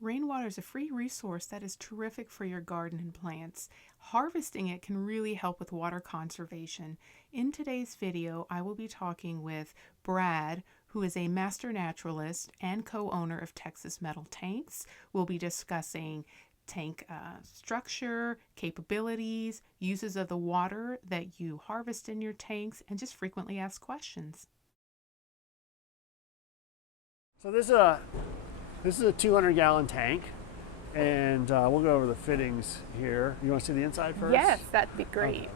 Rainwater is a free resource that is terrific for your garden and plants. Harvesting it can really help with water conservation. In today's video, I will be talking with Brad, who is a master naturalist and co-owner of Texas Metal Tanks. We'll be discussing tank structure, capabilities, uses of the water that you harvest in your tanks, and just frequently asked questions. So this is a 200-gallon tank, and we'll go over the fittings here. You want to see the inside first? Yes, that'd be great.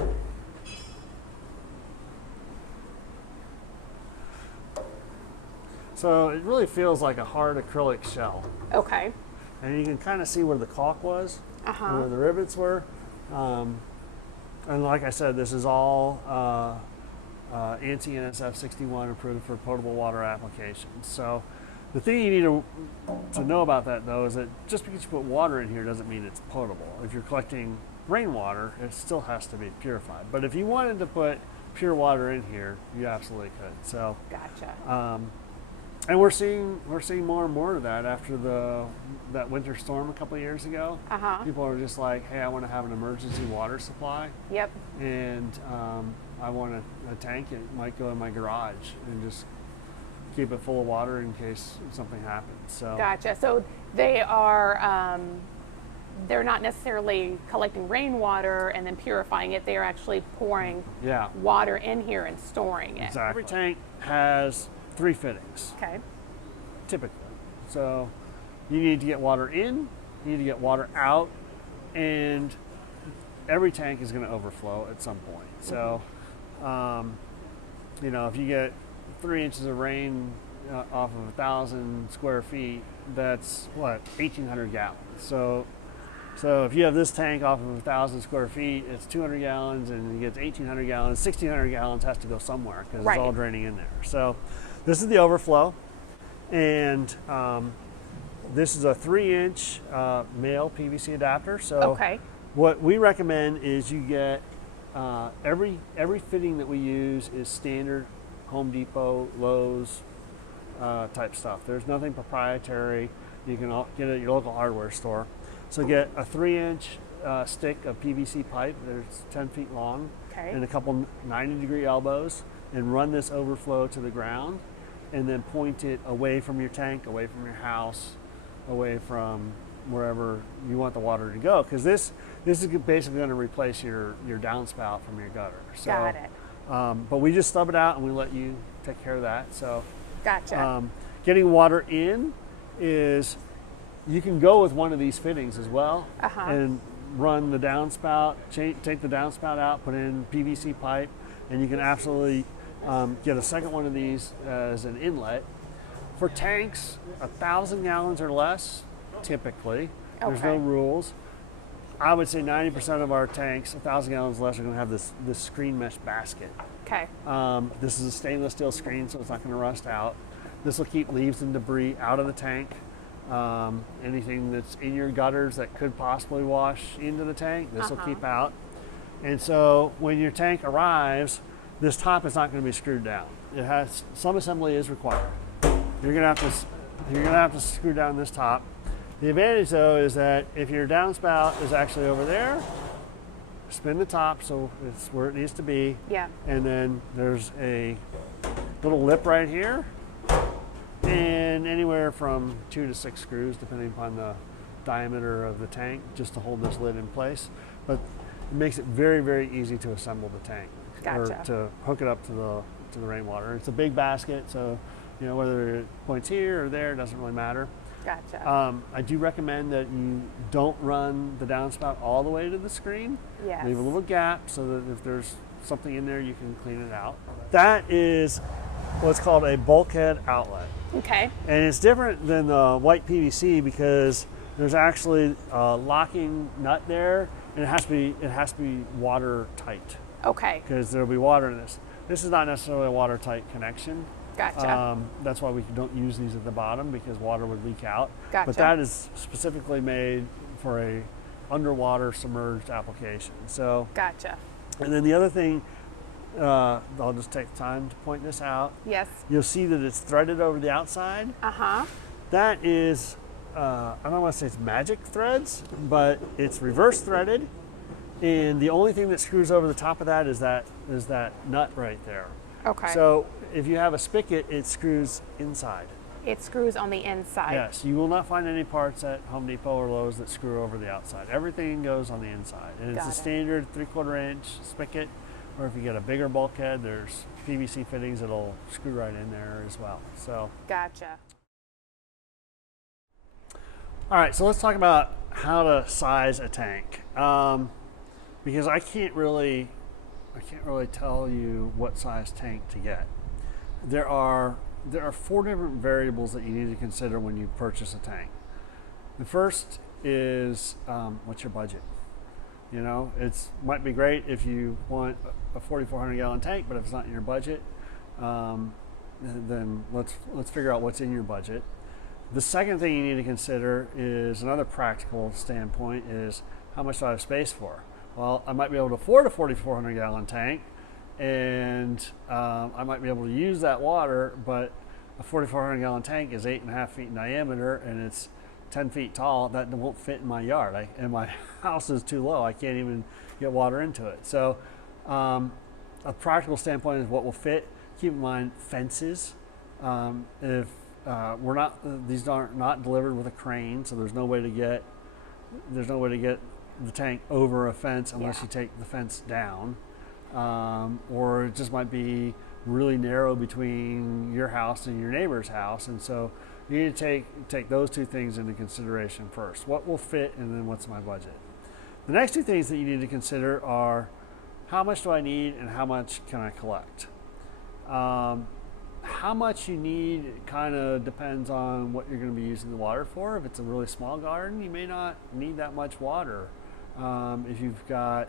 Okay. So it really feels like a hard acrylic shell. Okay. And you can kind of see where the caulk was, where the rivets were. And like I said, this is all ANSI NSF 61 approved for potable water applications. So the thing you need to know about that, though, is that just because you put water in here doesn't mean it's potable. If you're collecting rainwater, it still has to be purified. But if you wanted to put pure water in here, you absolutely could. So gotcha. And we're seeing more and more of that after that winter storm a couple of years ago. People are just like, hey, I want to have an emergency water supply. Yep. And I want a tank. It might go in my garage and just keep it full of water in case something happens. So gotcha. So they are they're not necessarily collecting rainwater and then purifying it. They are actually pouring water in here and storing it. Exactly. Every tank has 3 fittings. Okay. Typically. So you need to get water in, you need to get water out, and every tank is going to overflow at some point. So, you know, if you get 3 inches of rain off of 1,000 square feet, that's what, 1,800 gallons. So if you have this tank off of 1,000 square feet, it's 200 gallons, and you get 1,800 gallons. 1,600 gallons has to go somewhere because it's all draining in there. So this is the overflow, and this is a 3-inch male PVC adapter. So what we recommend is you get every fitting that we use is standard Home Depot, Lowe's type stuff. There's nothing proprietary. You can get it at your local hardware store. So get a 3-inch stick of PVC pipe that's 10 feet long and a couple 90-degree elbows, and run this overflow to the ground, and then point it away from your tank, away from your house, away from wherever you want the water to go, because this is basically going to replace your downspout from your gutter. So, got it. but we just stub it out and we let you take care of that. So gotcha. Getting water in is, you can go with one of these fittings as well and run the downspout, take the downspout out, put in PVC pipe, and you can absolutely get a second one of these as an inlet. For tanks, 1,000 gallons or less, typically. There's no rules. I would say 90% of our tanks, 1,000 gallons or less, are going to have this screen mesh basket. Okay. This is a stainless steel screen, so it's not going to rust out. This will keep leaves and debris out of the tank. Anything that's in your gutters that could possibly wash into the tank, this will keep out. And so when your tank arrives, this top is not going to be screwed down. It has some assembly is required. You're going to have to screw down this top. The advantage, though, is that if your downspout is actually over there, spin the top so it's where it needs to be. Yeah. And then there's a little lip right here, and anywhere from 2 to 6 screws, depending upon the diameter of the tank, just to hold this lid in place. But it makes it very, very easy to assemble the tank. Gotcha. Or to hook it up to the rainwater. It's a big basket, so you know, whether it points here or there, it doesn't really matter. Gotcha. I do recommend that you don't run the downspout all the way to the screen. Yes. Leave a little gap so that if there's something in there, you can clean it out. That is what's called a bulkhead outlet. Okay. And it's different than the white PVC because there's actually a locking nut there, and it has to be watertight. Okay. Because there'll be water in this. This is not necessarily a watertight connection. Gotcha. That's why we don't use these at the bottom, because water would leak out. Gotcha. But that is specifically made for a underwater submerged application. So. Gotcha. And then the other thing, I'll just take time to point this out. Yes. You'll see that it's threaded over the outside. That is, I don't want to say it's magic threads, but it's reverse threaded. And the only thing that screws over the top of that is that nut right there. Okay. So if you have a spigot, it screws inside. It screws on the inside. Yes, you will not find any parts at Home Depot or Lowe's that screw over the outside. Everything goes on the inside. And it's a standard 3/4 inch spigot, or if you get a bigger bulkhead, there's PVC fittings that'll screw right in there as well. So. Gotcha. All right, so let's talk about how to size a tank. Because I can't really tell you what size tank to get. There are 4 different variables that you need to consider when you purchase a tank. The first is what's your budget? You know, it might be great if you want a 4,400 gallon tank, but if it's not in your budget, then let's figure out what's in your budget. The second thing you need to consider is another practical standpoint is how much do I have space for? Well, I might be able to afford a 4,400 gallon tank, and I might be able to use that water, but a 4,400 gallon tank is 8.5 feet in diameter and it's 10 feet tall. That won't fit in my yard, and my house is too low. I can't even get water into it. So a practical standpoint is what will fit. Keep in mind fences. If these are not delivered with a crane, so there's no way to get the tank over a fence unless you take the fence down, or it just might be really narrow between your house and your neighbor's house, and so you need to take those 2 things into consideration first. What will fit, and then what's my budget? The next 2 things that you need to consider are how much do I need and how much can I collect. How much you need kind of depends on what you're going to be using the water for. If it's a really small garden, you may not need that much water. If you've got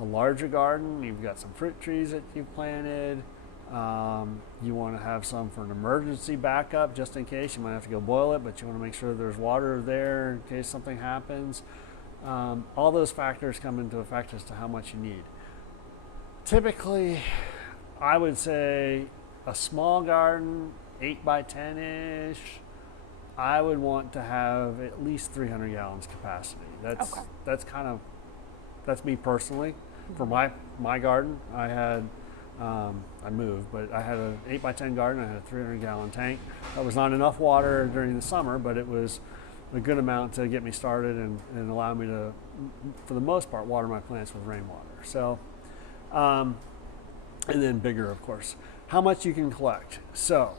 a larger garden, you've got some fruit trees that you've planted, you want to have some for an emergency backup just in case. You might have to go boil it, but you want to make sure there's water there in case something happens. All those factors come into effect as to how much you need. Typically, I would say a small garden, 8 by 10-ish, I would want to have at least 300 gallons capacity. That's me personally. For my garden, I had, I moved, but I had an 8 by 10 garden. I had a 300 gallon tank. That was not enough water during the summer, but it was a good amount to get me started and allow me to, for the most part, water my plants with rainwater. So, and then bigger, of course. How much you can collect. So,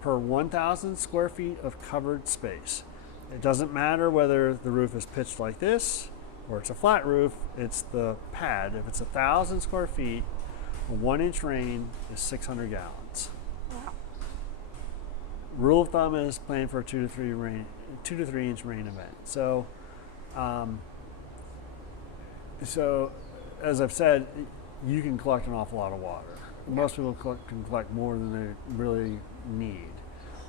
per 1,000 square feet of covered space. It doesn't matter whether the roof is pitched like this or it's a flat roof, it's the pad. If it's 1,000 square feet, a 1-inch rain is 600 gallons. Wow. Rule of thumb is plan for a 2 to 3 inch rain event. So, so as I've said, you can collect an awful lot of water. Most people can collect more than they really need.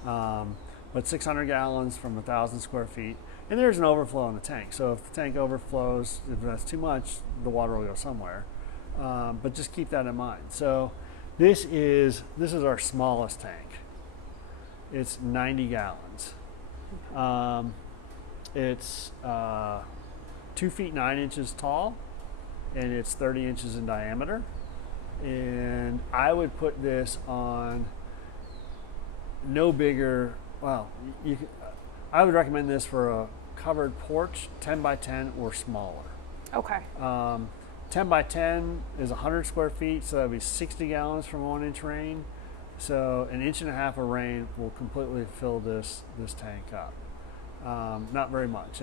But 600 gallons from 1,000 square feet, and there's an overflow in the tank. So if the tank overflows, if that's too much, the water will go somewhere. But just keep that in mind. So this is our smallest tank. It's 90 gallons. It's 2 feet 9 inches tall, and it's 30 inches in diameter. And I would put this on no bigger, well, I would recommend this for a covered porch, 10 by 10 or smaller. Okay. 10 by 10 is 100 square feet, so that would be 60 gallons from a 1-inch rain. So an 1.5 inches of rain will completely fill this tank up. Not very much,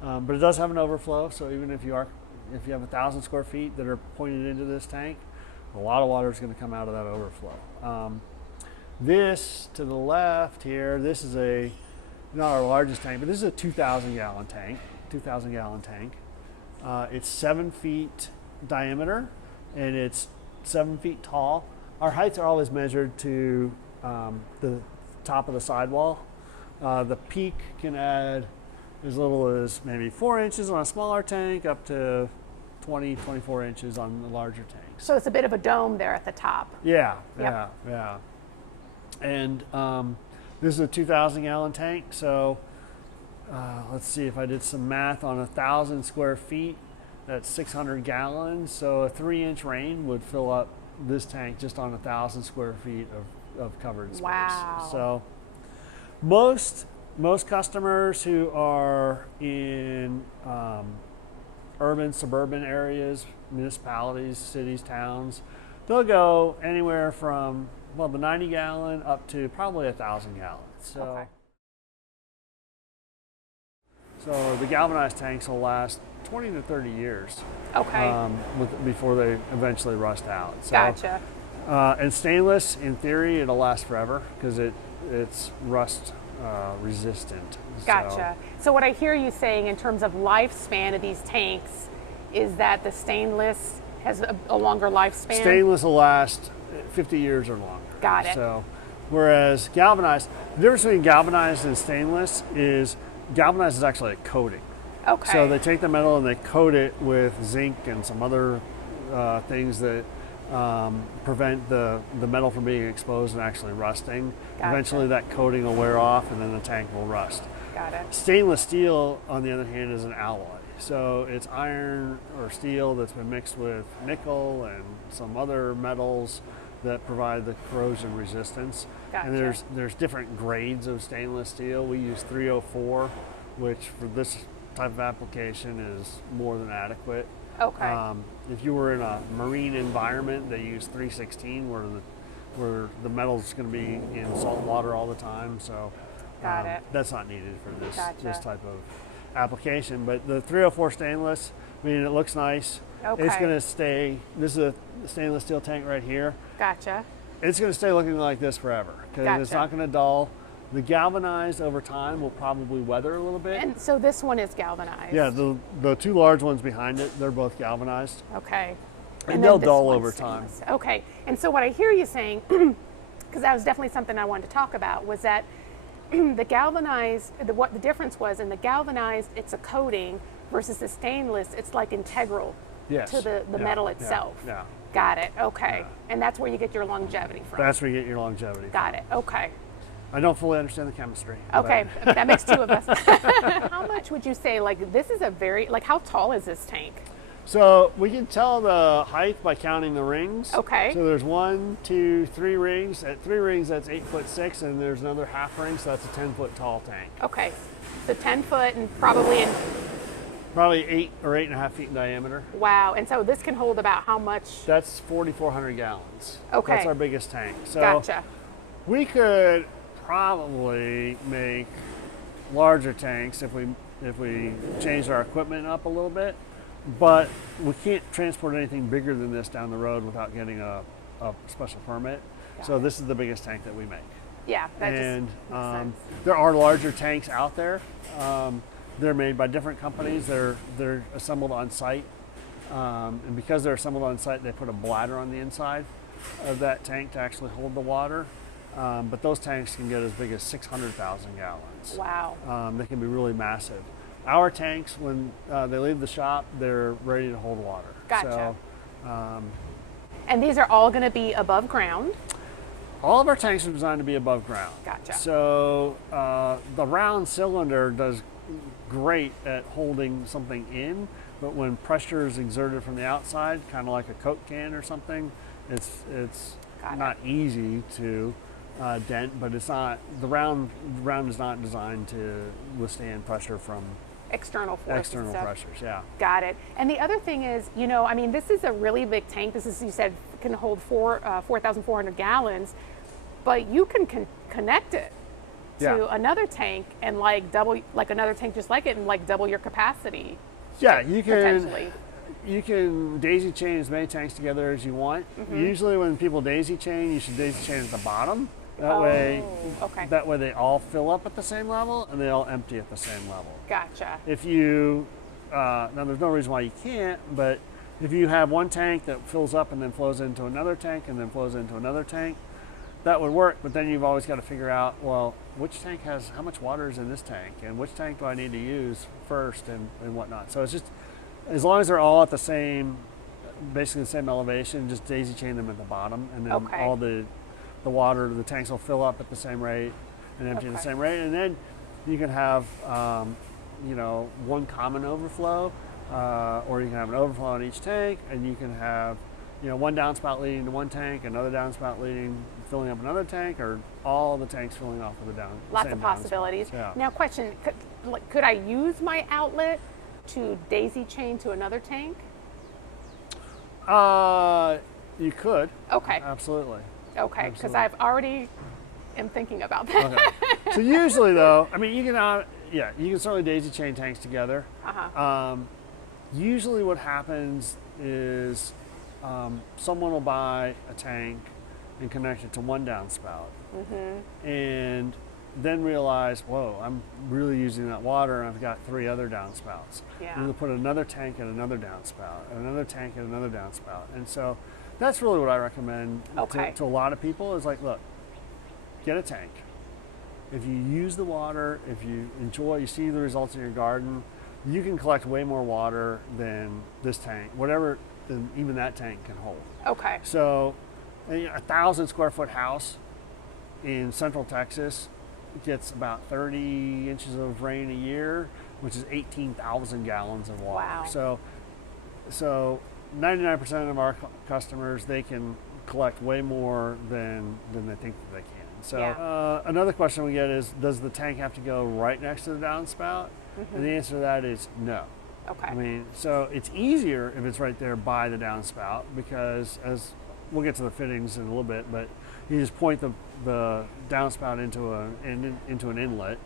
but it does have an overflow. So even if you have 1,000 square feet that are pointed into this tank, a lot of water is going to come out of that overflow. This to the left here, this is not our largest tank, but this is a 2,000 gallon tank. It's 7 feet diameter and it's 7 feet tall. Our heights are always measured to the top of the sidewall. The peak can add as little as maybe 4 inches on a smaller tank up to 24 inches on the larger tank. So it's a bit of a dome there at the top. Yeah. Yep. And This is a 2,000 gallon tank. So let's see if I did some math on 1,000 square feet. That's 600 gallons. So a 3-inch rain would fill up this tank just on 1,000 square feet of covered space. Wow. So most customers who are in urban, suburban areas, municipalities, cities, towns, they'll go anywhere from, well, the 90 gallon up to probably 1,000 gallons. So, Okay. so the galvanized tanks will last 20 to 30 years. Okay. Before they eventually rust out. So, Gotcha. And stainless, in theory, it'll last forever because it's rust resistant. Gotcha. So what I hear you saying in terms of lifespan of these tanks is that the stainless has a longer lifespan? Stainless will last 50 years or longer. Got it. So, whereas galvanized, the difference between galvanized and stainless is galvanized is actually a coating. Okay. So they take the metal and they coat it with zinc and some other things that prevent the metal from being exposed and actually rusting. Gotcha. Eventually that coating will wear off and then the tank will rust. Got it. Stainless steel, on the other hand, is an alloy. So it's iron or steel that's been mixed with nickel and some other metals that provide the corrosion resistance. Gotcha. And there's different grades of stainless steel. We use 304, which for this type of application is more than adequate. Okay. If you were in a marine environment, they use 316, where the metal's going to be in salt water all the time. So Got it. that's not needed for this Gotcha. this type of application. But the 304 stainless, I mean, it looks nice. Okay. It's going to stay. This is a stainless steel tank right here. Gotcha. It's going to stay looking like this forever because it's Gotcha. not going to dull. The galvanized over time will probably weather a little bit. And so this one is galvanized? Yeah, the two large ones behind it, they're both galvanized. Okay. And then they'll this dull one's over time. stainless. Okay. And so what I hear you saying, because that was definitely something I wanted to talk about, was that the galvanized, what the difference was in the galvanized, it's a coating, versus the stainless, it's like integral Yes. to the Yeah, metal yeah, itself. Yeah. Got it. Okay. Yeah. And that's where you get your longevity from. That's where you get your longevity. Got it. Okay. I don't fully understand the chemistry. Okay. but- That makes two of us. How much would you say, like, this is a very, like, how tall is this tank? So we can tell the height by counting the rings. Okay. So there's 1, 2, 3 rings. At 3 rings, that's 8'6", and there's another half ring, so that's a 10-foot tall tank. Okay. So 10 foot and probably in, Probably 8 or 8.5 feet in diameter. wow. And so this can hold about how much? That's 4,400 gallons. Okay. That's our biggest tank. So Gotcha. we could probably make larger tanks if we changed our equipment up a little bit, but we can't transport anything bigger than this down the road without getting a special permit. So this is the biggest tank that we make. Yeah. That And just makes sense. there are larger tanks out there. They're made by different companies. They're assembled on site, and because they're assembled on site, they put a bladder on the inside of that tank to actually hold the water. But those tanks can get as big as 600,000 gallons. Wow. They can be really massive. Our tanks, when they leave the shop, they're ready to hold water. Gotcha. So, And these are all going to be above ground. all of our tanks are designed to be above ground. Gotcha. So the round cylinder does great at holding something in, but when pressure is exerted from the outside, kind of like a Coke can or something, it's Got not easy to dent, but it's not, the round is not designed to withstand pressure from External forces. external stuff. pressures. Yeah. Got it. And the other thing is, you know, I mean, this is a really big tank. This is, you said, can hold 4,400 gallons, but you can connect it to Yeah. another tank and like double, like another tank just like it, and like double your capacity. Yeah, you can. Potentially. You can daisy chain as many tanks together as you want. Usually when people daisy chain, you should daisy chain at the bottom. That way, okay. that way they all fill up at the same level and they all empty at the same level. Gotcha. If you, now there's no reason why you can't, but if you have one tank that fills up and then flows into another tank and then flows into another tank, that would work, but then you've always got to figure out, well, which tank has, how much water is in this tank and which tank do I need to use first and whatnot. So it's just, as long as they're all at the same, basically the same elevation, just daisy chain them at the bottom, and then Okay. all the water, the tanks will fill up at the same rate. and empty at the Okay. same rate. And then you can have, one common overflow, or you can have an overflow in each tank, and you can have, one downspout leading to one tank, another downspout filling up another tank, or all the tanks filling off of the Lots same of possibilities. downspout. Yeah. Now, question: could I use my outlet to daisy chain to another tank? You could. Okay. Absolutely. Okay, because Absolutely. I've already am thinking about that. Okay. So usually, though, I mean, you can certainly daisy chain tanks together. Usually, what happens is someone will buy a tank and connect it to one downspout, and then realize, whoa, I'm really using that water, and I've got 3 other downspouts. Yeah. And they'll put another tank at another downspout, and another tank at another downspout, and so that's really what I recommend to a lot of people. Is like, look, get a tank. If you use the water, if you enjoy, you see the results in your garden, you can collect way more water than this tank, than even that tank can hold. Okay. So, a 1,000 square foot house in Central Texas gets about 30 inches of rain a year, which is 18,000 gallons of water. Wow. So 99% of our customers, they can collect way more than they think that they can. So another question we get is, does the tank have to go right next to the downspout? And the answer to that is no. Okay. I mean, so it's easier if it's right there by the downspout, because as we'll get to the fittings in a little bit, but you just point the downspout into an inlet.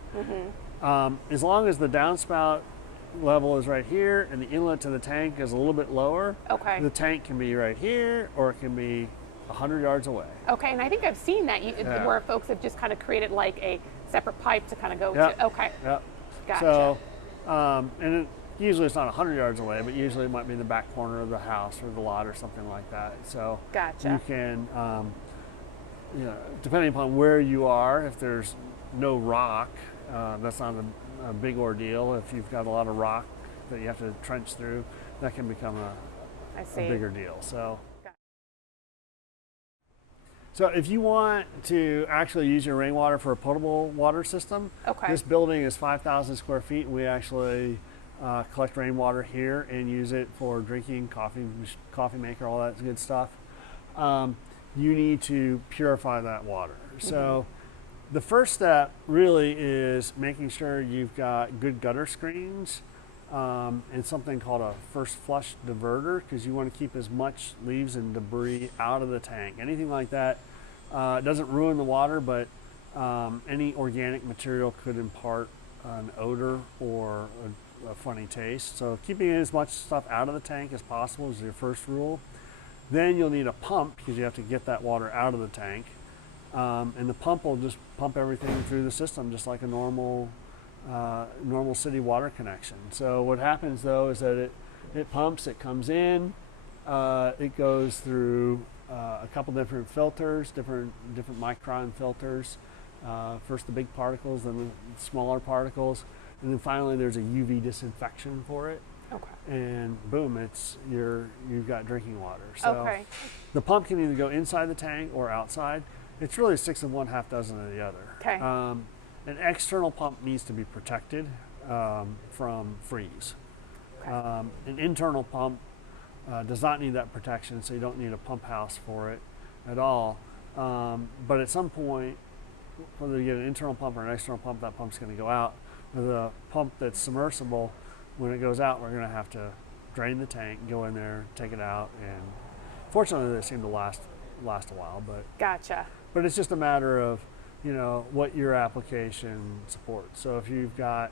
As long as the downspout level is right here and the inlet to the tank is a little bit lower, Okay. the tank can be right here, or it can be 100 yards away. Okay, and I think I've seen that where folks have just kind of created like a separate pipe to kind of go to. Okay. Yep. Gotcha. So, usually it's not 100 yards away, but usually it might be in the back corner of the house or the lot or something like that. So Gotcha. you can, depending upon where you are, if there's no rock, that's not a big ordeal. If you've got a lot of rock that you have to trench through, that can become a bigger deal. So if you want to actually use your rainwater for a potable water system, this building is 5,000 square feet. We actually collect rainwater here and use it for drinking, coffee maker, all that good stuff. You need to purify that water. So the first step really is making sure you've got good gutter screens and something called a first flush diverter, because you want to keep as much leaves and debris out of the tank. Anything like that doesn't ruin the water, but any organic material could impart an odor or a funny taste. So keeping as much stuff out of the tank as possible is your first rule. Then you'll need a pump, because you have to get that water out of the tank. And the pump will just pump everything through the system just like a normal city water connection. So what happens though is that it pumps, it comes in, it goes through a couple different filters, different micron filters. First the big particles, then the smaller particles, and then finally there's a UV disinfection for it. Okay. And boom, you've got drinking water. So Okay. the pump can either go inside the tank or outside. It's really 6 of one, half dozen of the other. Okay. An external pump needs to be protected from freeze. Okay. An internal pump does not need that protection, so you don't need a pump house for it at all. But at some point, whether you get an internal pump or an external pump, that pump's going to go out. With a pump that's submersible, when it goes out, we're going to have to drain the tank, go in there, take it out, and fortunately they seem to last a while. But Gotcha. But it's just a matter of, what your application supports. So if you've got,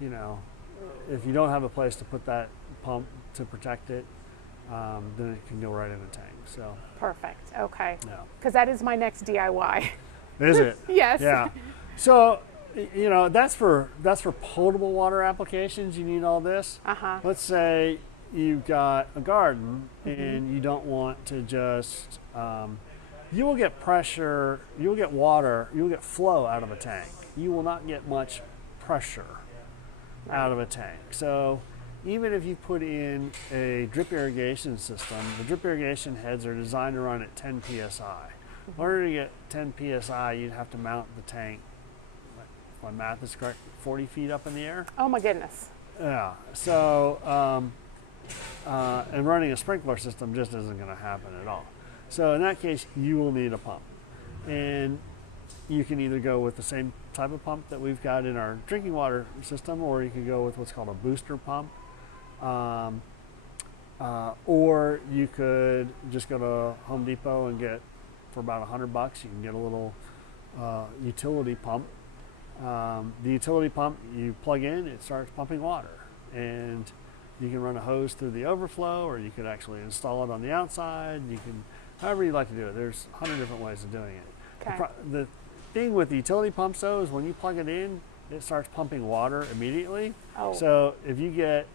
if you don't have a place to put that pump to protect it, then it can go right in the tank. So Perfect. Okay. yeah. Because that is my next DIY. Is it? Yes. Yeah. So, that's for potable water applications. You need all this. Let's say you've got a garden and you don't want to just, you will get pressure, you'll get water, you'll get flow out of a tank. You will not get much pressure out of a tank. So even if you put in a drip irrigation system, the drip irrigation heads are designed to run at 10 psi. In order to get 10 psi, you'd have to mount the tank if my math is correct, 40 feet up in the air. Oh my goodness. Yeah. So, and running a sprinkler system just isn't going to happen at all. So in that case, you will need a pump. And you can either go with the same type of pump that we've got in our drinking water system, or you can go with what's called a booster pump. Or you could just go to Home Depot and get, for about $100, you can get a little utility pump. The utility pump, you plug in, it starts pumping water. And you can run a hose through the overflow, or you could actually install it on the outside. You can, however you like to do it. There's 100 different ways of doing it. Okay. The thing with the utility pumps though is when you plug it in, it starts pumping water immediately. Oh. So if you get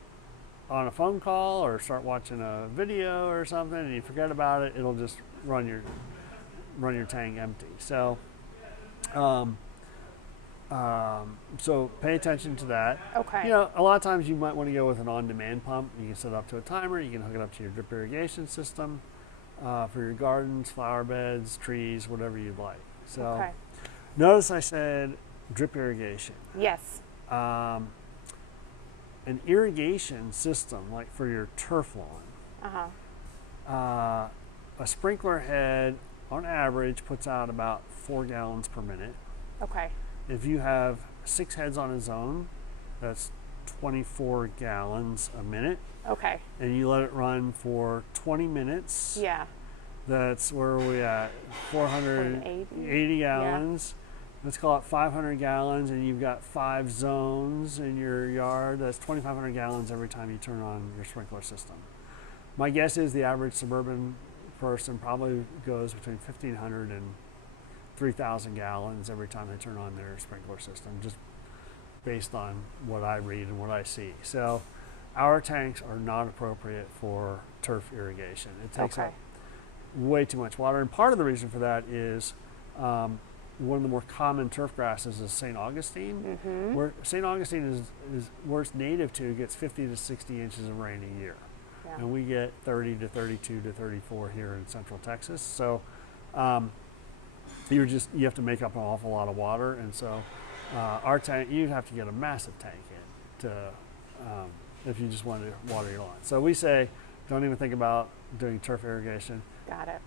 on a phone call or start watching a video or something and you forget about it, it'll just run your tank empty. So so pay attention to that. Okay. You know, a lot of times you might want to go with an on-demand pump. You can set it up to a timer. You can hook it up to your drip irrigation system for your gardens, flower beds, trees, whatever you'd like. So Okay. notice I said drip irrigation. Yes. An irrigation system, like for your turf lawn, a sprinkler head on average puts out about 4 gallons per minute. Okay. If you have 6 heads on a zone, that's 24 gallons a minute. Okay. And you let it run for 20 minutes. Yeah. That's where are we at? 480 gallons. Yeah. Let's call it 500 gallons, and you've got 5 zones in your yard. That's 2,500 gallons every time you turn on your sprinkler system. My guess is the average suburban person probably goes between 1,500 and 3,000 gallons every time they turn on their sprinkler system, just based on what I read and what I see. So our tanks are not appropriate for turf irrigation. It takes up way too much water, and part of the reason for that is one of the more common turf grasses is St. Augustine. Where St. Augustine is where it's native to, gets 50 to 60 inches of rain a year. Yeah. And we get 30 to 32 to 34 here in Central Texas. So you have to make up an awful lot of water, and so our tank, you'd have to get a massive tank in to if you just wanted to water your lawn. So we say don't even think about doing turf irrigation. Got it.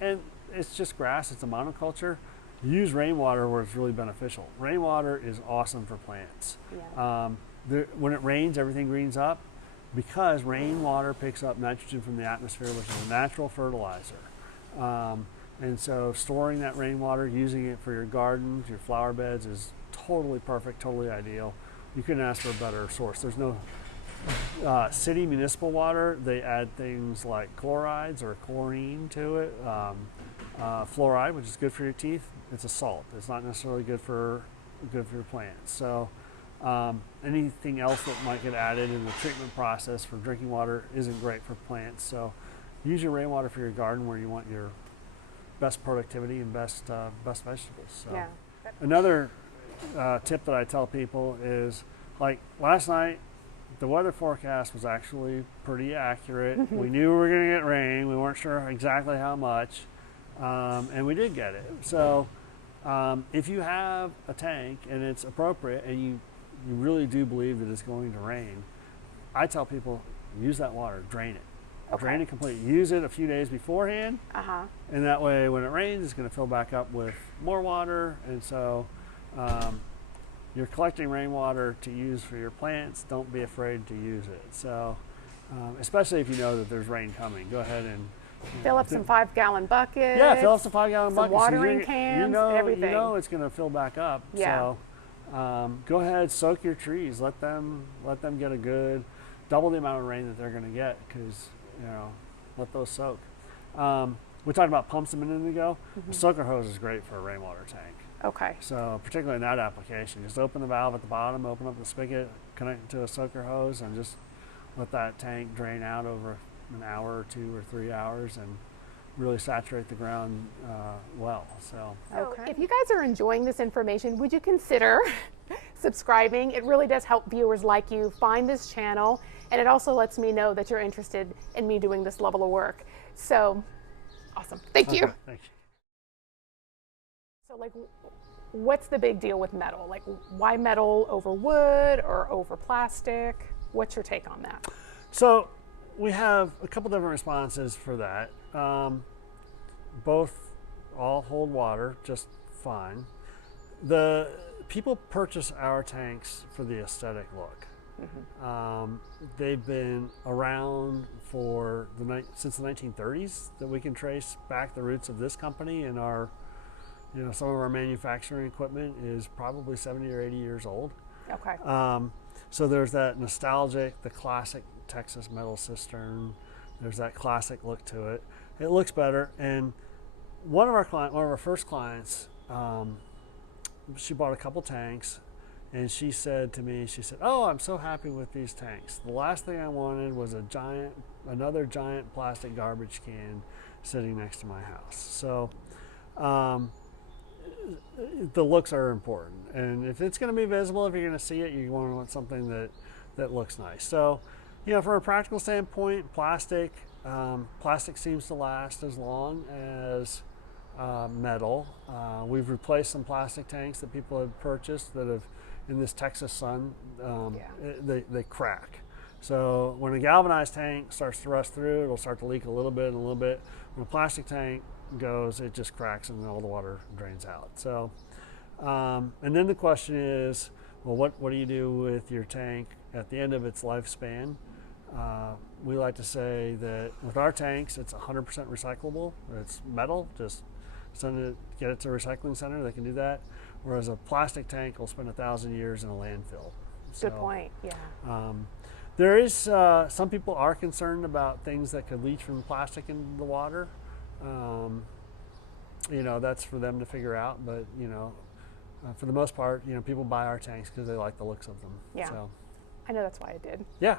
And it's just grass, it's a monoculture. Use rainwater where it's really beneficial. Rainwater is awesome for plants. Yeah. When it rains, everything greens up because rainwater picks up nitrogen from the atmosphere, which is a natural fertilizer. And so storing that rainwater, using it for your gardens, your flower beds is totally perfect, totally ideal. You couldn't ask for a better source. There's no city municipal water. They add things like chlorides or chlorine to it. Fluoride, which is good for your teeth, it's a salt. It's not necessarily good for your plants. So anything else that might get added in the treatment process for drinking water isn't great for plants. So use your rainwater for your garden where you want your best productivity and best vegetables. So yeah. Another tip that I tell people is, like last night, the weather forecast was actually pretty accurate. We knew we were going to get rain. We weren't sure exactly how much, and we did get it. So if you have a tank and it's appropriate and you really do believe that it's going to rain, I tell people use that water, drain it. Okay. Drain it completely. Use it a few days beforehand, and that way when it rains, it's going to fill back up with more water, and so you're collecting rainwater to use for your plants. Don't be afraid to use it. So, especially if you know that there's rain coming, go ahead and fill up some 5-gallon buckets. Yeah, fill up some 5-gallon buckets. Watering cans, everything. You know it's going to fill back up. Yeah. So, go ahead, soak your trees. Let them get a good double the amount of rain that they're going to get, because let those soak. We talked about pumps a minute ago. A soaker hose is great for a rainwater tank. Okay. So particularly in that application, just open the valve at the bottom, open up the spigot, connect it to a soaker hose, and just let that tank drain out over an hour or 2 or 3 hours and really saturate the ground well. So if you guys are enjoying this information, would you consider subscribing? It really does help viewers like you find this channel, and it also lets me know that you're interested in me doing this level of work. So awesome. Thank you. Thank you. So what's the big deal with metal? Like, why metal over wood or over plastic? What's your take on that? So we have a couple different responses for that. Both all hold water just fine. The people purchase our tanks for the aesthetic look. They've been around for since the 1930s that we can trace back the roots of this company, and some of our manufacturing equipment is probably 70 or 80 years old. Okay. So there's that nostalgic, the classic Texas metal cistern. There's that classic look to it. It looks better. And one of our first clients, she bought a couple tanks, and she said to me, "Oh, I'm so happy with these tanks. The last thing I wanted was another giant plastic garbage can sitting next to my house." So the looks are important, and if it's going to be visible, if you're going to see it, you want something that looks nice. So, from a practical standpoint, plastic seems to last as long as metal. We've replaced some plastic tanks that people have purchased that have, in this Texas sun, they crack. So when a galvanized tank starts to rust through, it'll start to leak a little bit. When a plastic tank goes, it just cracks and all the water drains out. So, and then the question is, well, what do you do with your tank at the end of its lifespan? We like to say that with our tanks, it's 100% recyclable. It's metal, just get it to a recycling center, they can do that. Whereas a plastic tank will spend 1,000 years in a landfill. Good point, yeah. There is, some people are concerned about things that could leach from plastic into the water. That's for them to figure out, but for the most part, people buy our tanks because they like the looks of them. Yeah, so. I know that's why I did. Yeah.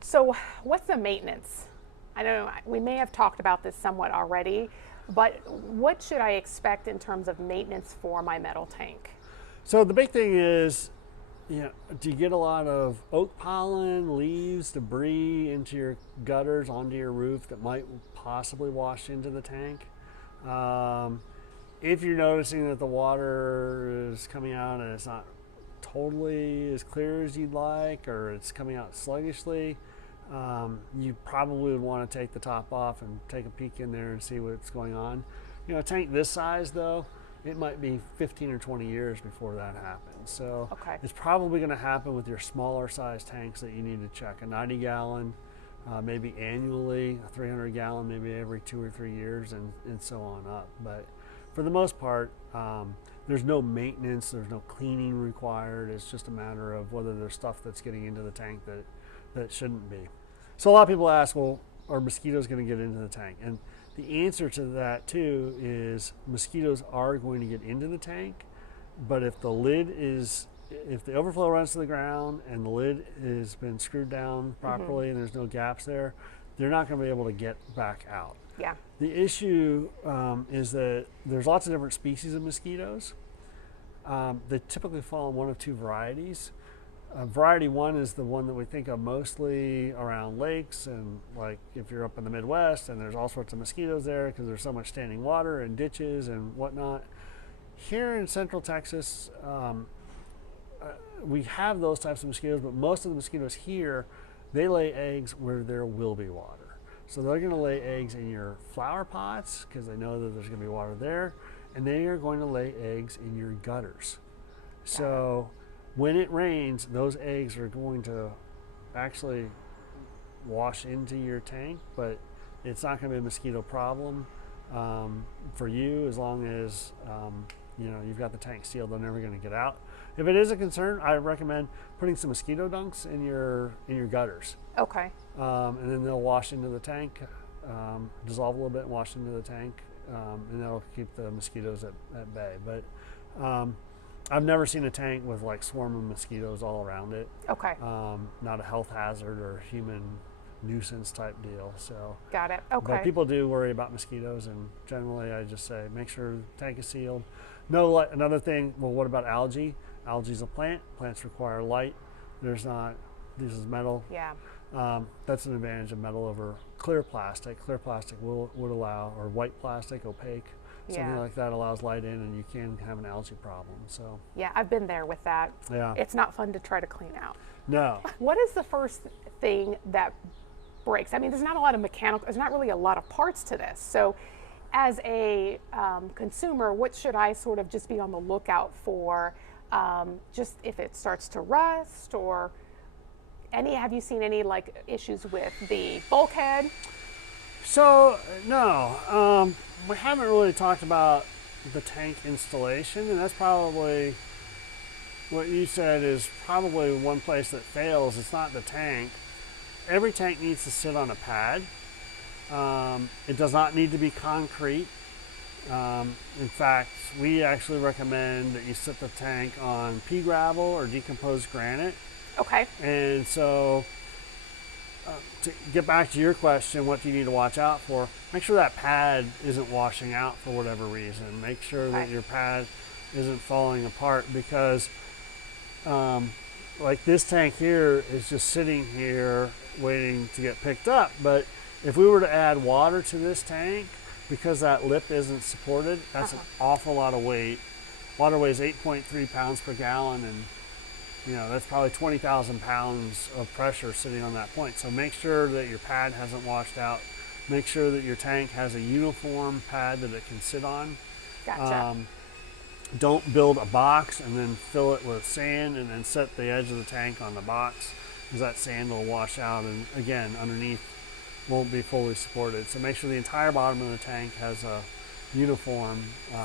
So what's the maintenance? I know we may have talked about this somewhat already, but what should I expect in terms of maintenance for my metal tank? So the big thing is, do you get a lot of oak pollen, leaves, debris into your gutters, onto your roof that might possibly wash into the tank? If you're noticing that the water is coming out and it's not totally as clear as you'd like, or it's coming out sluggishly, you probably would want to take the top off and take a peek in there and see what's going on. A tank this size, though, it might be 15 or 20 years before that happens. So It's probably going to happen with your smaller size tanks that you need to check. A 90 gallon, maybe annually, a 300 gallon, maybe every 2 or 3 years, and so on up. But for the most part, there's no maintenance, there's no cleaning required. It's just a matter of whether there's stuff that's getting into the tank that shouldn't be. So a lot of people ask, well, are mosquitoes going to get into the tank? And the answer to that too is mosquitoes are going to get into the tank, but if the overflow runs to the ground and the lid has been screwed down properly and there's no gaps there, they're not going to be able to get back out. Yeah. The issue is that there's lots of different species of mosquitoes. They typically fall in one of two varieties. Variety one is the one that we think of mostly around lakes, and like if you're up in the Midwest and there's all sorts of mosquitoes there because there's so much standing water and ditches and whatnot. Here in Central Texas, we have those types of mosquitoes, but most of the mosquitoes here, they lay eggs where there will be water. So they're going to lay eggs in your flower pots because they know that there's going to be water there, and they are going to lay eggs in your gutters. So when it rains, those eggs are going to actually wash into your tank, but it's not going to be a mosquito problem for you as long as you've got the tank sealed. They're never going to get out. If it is a concern, I recommend putting some mosquito dunks in your gutters. Okay. And then they'll wash into the tank, dissolve a little bit and wash into the tank, and that'll keep the mosquitoes at bay. But I've never seen a tank with like swarming mosquitoes all around it. Okay. Not a health hazard or human nuisance type deal. So. Got it. Okay. But people do worry about mosquitoes, and generally I just say make sure the tank is sealed. No, another thing. Well, what about algae? Algae is a plant. Plants require light. This is metal. Yeah. That's an advantage of metal over clear plastic. Clear plastic would allow, or white plastic, opaque, Something Yeah. like that allows light in, and you can have an algae problem. So Yeah, I've been there with that. yeah, It's not fun to try to clean out. no. What is the first thing that breaks? I mean, there's not a lot of mechanical, there's not really a lot of parts to this. So as a consumer, what should I sort of just be on the lookout for? Just if it starts to rust, or have you seen any like issues with the bulkhead? So no, we haven't really talked about the tank installation, and that's probably what you said is probably one place that fails. It's not the tank. Every tank needs to sit on a pad. It does not need to be concrete. In fact, we actually recommend that you sit the tank on pea gravel or decomposed granite. Okay. And so, to get back to your question, what do you need to watch out for? Make sure that pad isn't washing out for whatever reason. Make sure that your pad isn't falling apart, because like this tank here is just sitting here waiting to get picked up. But if we were to add water to this tank, because that lip isn't supported, that's an awful lot of weight. Water weighs 8.3 pounds per gallon, and that's probably 20,000 pounds of pressure sitting on that point. So make sure that your pad hasn't washed out. Make sure that your tank has a uniform pad that it can sit on. Gotcha. Don't build a box and then fill it with sand and then set the edge of the tank on the box, because that sand will wash out, and again, underneath won't be fully supported. So make sure the entire bottom of the tank has a uniform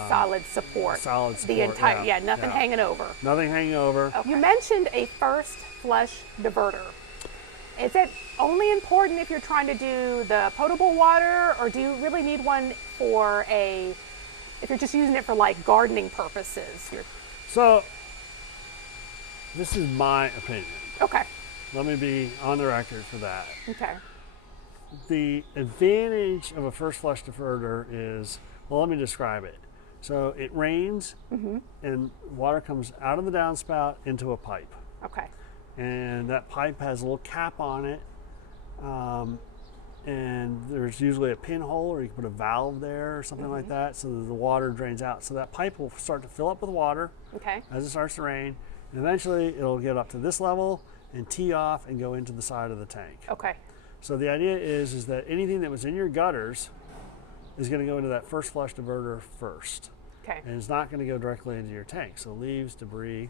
solid support. Solid support. The entire, nothing hanging over. Nothing hanging over. Okay. You mentioned a first flush diverter. Is it only important if you're trying to do the potable water, or do you really need one for if you're just using it for like gardening purposes? So this is my opinion. Okay. Let me be on the record for that. Okay. The advantage of a first flush diverter is, well, let me describe it. So it rains, and water comes out of the downspout into a pipe. Okay. And that pipe has a little cap on it, and there's usually a pinhole, or you can put a valve there or something like that, so that the water drains out. So that pipe will start to fill up with water as it starts to rain, and eventually it'll get up to this level and tee off and go into the side of the tank. Okay. So the idea is that anything that was in your gutters is going to go into that first flush diverter first. Okay. And it's not going to go directly into your tank. So leaves, debris,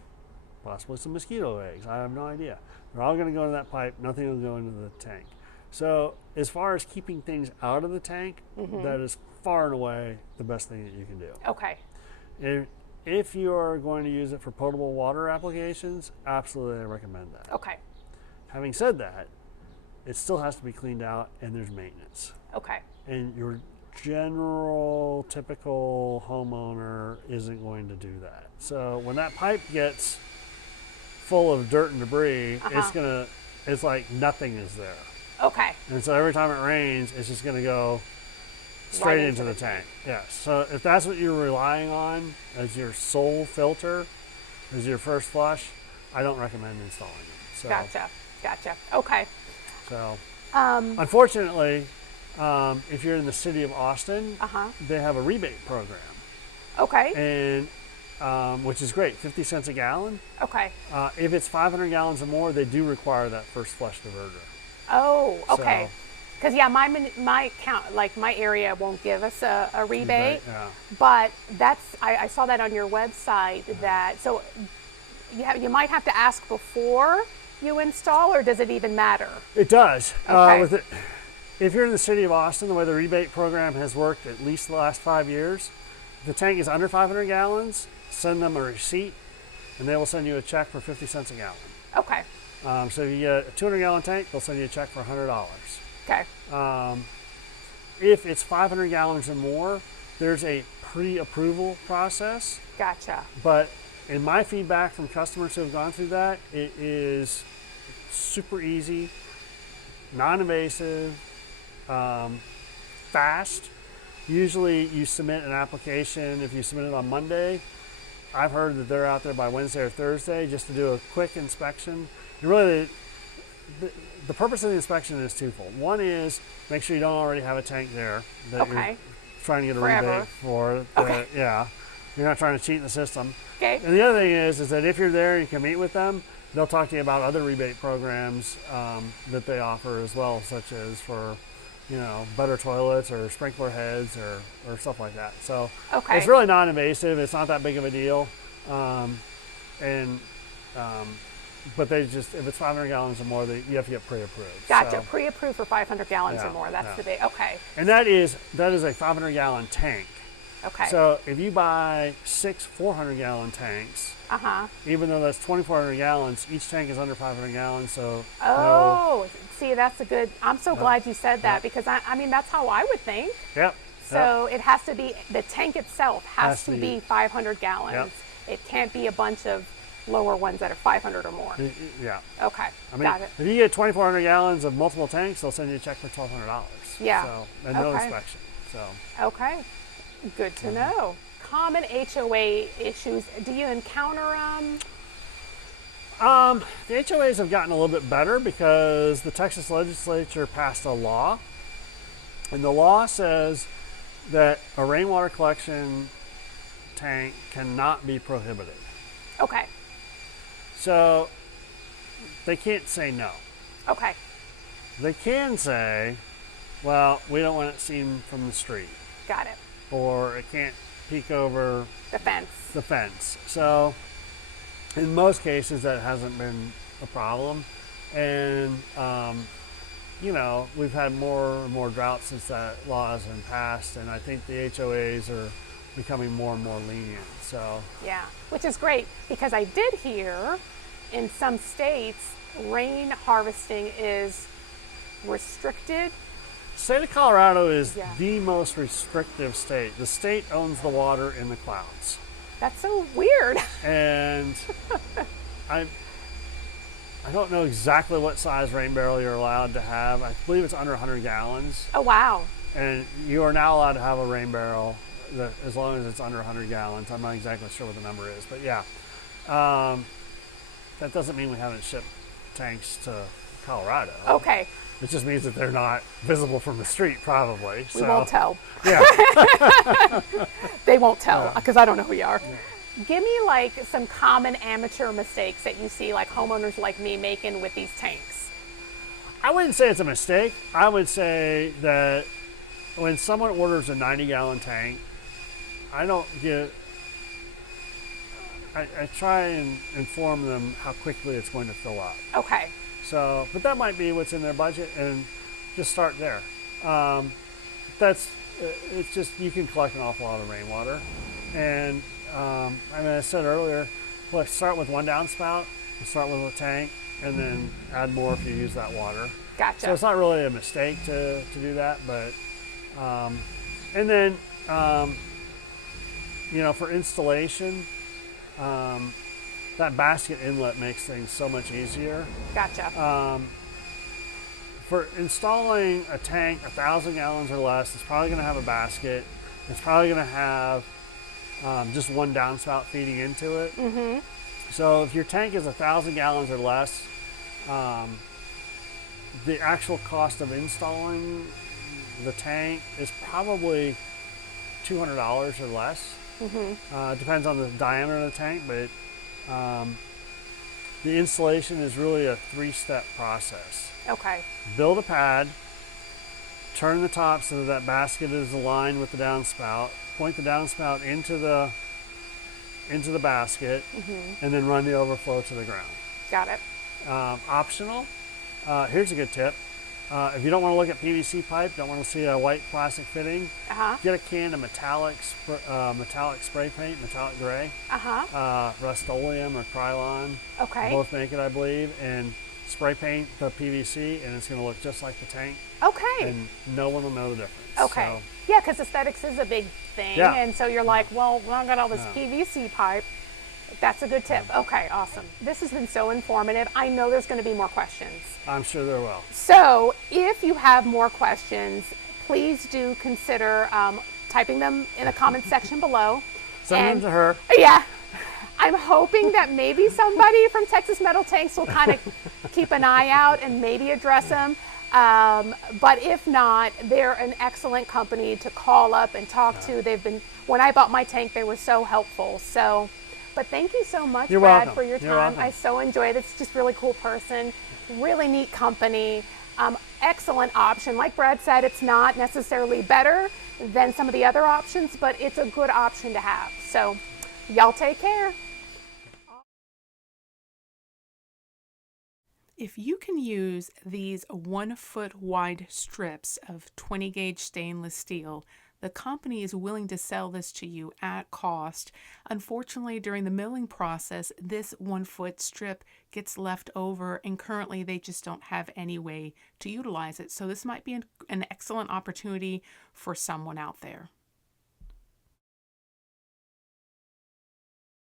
possibly some mosquito eggs, I have no idea. They're all going to go into that pipe, nothing will go into the tank. So as far as keeping things out of the tank, that is far and away the best thing that you can do. Okay. And if you're going to use it for potable water applications, absolutely I recommend that. Okay. Having said that, it still has to be cleaned out, and there's maintenance. Okay. And your general typical homeowner isn't going to do that. So when that pipe gets full of dirt and debris, it's like nothing is there. Okay. And so every time it rains, it's just going to go straight Right into the tank. Yeah. So if that's what you're relying on as your sole filter, as your first flush, I don't recommend installing it. So, Gotcha. Okay. So, unfortunately, if you're in the city of Austin, they have a rebate program. Okay. And which is great, 50 cents a gallon. Okay. If it's 500 gallons or more, they do require that first flush diverter. Oh, okay. So, Because my count, like my area won't give us a rebate, yeah. but I saw that on your website. So you might have to ask before you install, or does it even matter? It does. Okay. If you're in the city of Austin, the way the rebate program has worked at least the last 5 years, if the tank is under 500 gallons, send them a receipt, and they will send you a check for 50 cents a gallon. Okay. So if you get a 200-gallon tank, they'll send you a check for $100. Okay. If it's 500 gallons or more, there's a pre-approval process. Gotcha. But in my feedback from customers who have gone through that, it is super easy, non-invasive, fast. Usually you submit an application. If you submit it on Monday, I've heard that they're out there by Wednesday or Thursday just to do a quick inspection. And really, the purpose of the inspection is twofold. One is make sure you don't already have a tank there that you're trying to get a Forever. rebate for it. Okay. Yeah, you're not trying to cheat the system. Okay. And the other thing is that if you're there and you can meet with them, they'll talk to you about other rebate programs that they offer as well, such as for, better toilets or sprinkler heads or stuff like that. So Okay. it's really non-invasive. It's not that big of a deal. But they just, if it's 500 gallons or more, you have to get pre-approved. Gotcha. So, Pre-approved for 500 gallons or Yeah, more. That's yeah. the big. Okay. and that is a 500 gallon tank. Okay. So if you buy 6 400 gallon tanks, even though that's 2,400 gallons, each tank is under 500 gallons. So Oh, see, that's a good. I'm so glad you said that because I mean that's how I would think. Yep. So it has to be the tank itself has to be 500 gallons. Yep. It can't be a bunch of lower ones that are 500 or more. Yeah. Okay. I mean, Got it. if you get 2,400 gallons of multiple tanks, they'll send you a check for $1,200. Yeah. So, and no Okay. inspection. So. Okay. Good to know. Common HOA issues. Do you encounter them? The HOAs have gotten a little bit better because the Texas legislature passed a law, and the law says that a rainwater collection tank cannot be prohibited. Okay. So they can't say no. Okay. They can say, well, we don't want it seen from the street, Got it. or it can't peek over The fence. the fence. So in most cases that hasn't been a problem. And we've had more and more drought since that law has been passed, and I think the HOAs are becoming more and more lenient. So Yeah, which is great because I did hear in some states rain harvesting is restricted. state of Colorado is Yeah. the most restrictive state. The state owns the water in the clouds. That's so weird. And I don't know exactly what size rain barrel you're allowed to have. I believe it's under 100 gallons. Oh, wow. And you are now allowed to have a rain barrel that, as long as it's under 100 gallons. I'm not exactly sure what the number is, but yeah. That doesn't mean we haven't shipped tanks to Colorado. Okay, It just means that they're not visible from the street, probably. we won't tell. Yeah. They won't tell because I don't know who you are. Give me like some common amateur mistakes that you see like homeowners like me making with these tanks. I wouldn't say it's a mistake. I would say that when someone orders a 90-gallon tank, I try and inform them how quickly it's going to fill up. Okay, So, but that might be what's in their budget, and just start there. It's just, you can collect an awful lot of rainwater. And I said earlier, let's start with one downspout, start with a tank, and then add more if you use that water. gotcha. So it's not really a mistake to do that, but, and then, for installation, that basket inlet makes things so much easier. Gotcha. For installing a tank 1,000 gallons or less, it's probably going to have a basket. It's probably going to have just one downspout feeding into it. Mm-hmm. So if your tank is 1,000 gallons or less, the actual cost of installing the tank is probably $200 or less. Mm-hmm. Depends on the diameter of the tank, but the installation is really a 3-step process. Okay. Build a pad, turn the top so that basket is aligned with the downspout, point the downspout into the basket, and then run the overflow to the ground. Got it. Optional, here's a good tip. If you don't want to look at PVC pipe, don't want to see a white plastic fitting, get a can of metallic spray paint, metallic gray, Rust-Oleum or Krylon. Okay. Both make it, I believe, and spray paint the PVC, and it's going to look just like the tank. Okay. And no one will know the difference. Okay. So, Yeah, because aesthetics is a big thing. Yeah. And so you're like, well, I got all this PVC pipe. That's a good tip. Okay, awesome. This has been so informative. I know there's going to be more questions. I'm sure there will. So if you have more questions, please do consider typing them in the comment section below. Send them to her. Yeah. I'm hoping that maybe somebody from Texas Metal Tanks will kind of keep an eye out and maybe address them. But if not, they're an excellent company to call up and talk to. They've been, when I bought my tank, they were so helpful. So, but thank you so much, You're Brad, welcome. for your You're time. welcome. I so enjoyed it. It's just really cool person, really neat company. Excellent option. Like Brad said, it's not necessarily better than some of the other options, but it's a good option to have. So y'all take care. If you can use these 1 foot wide strips of 20 gauge stainless steel, the company is willing to sell this to you at cost. Unfortunately, during the milling process, this 1 foot strip gets left over, and currently they just don't have any way to utilize it. So this might be an excellent opportunity for someone out there.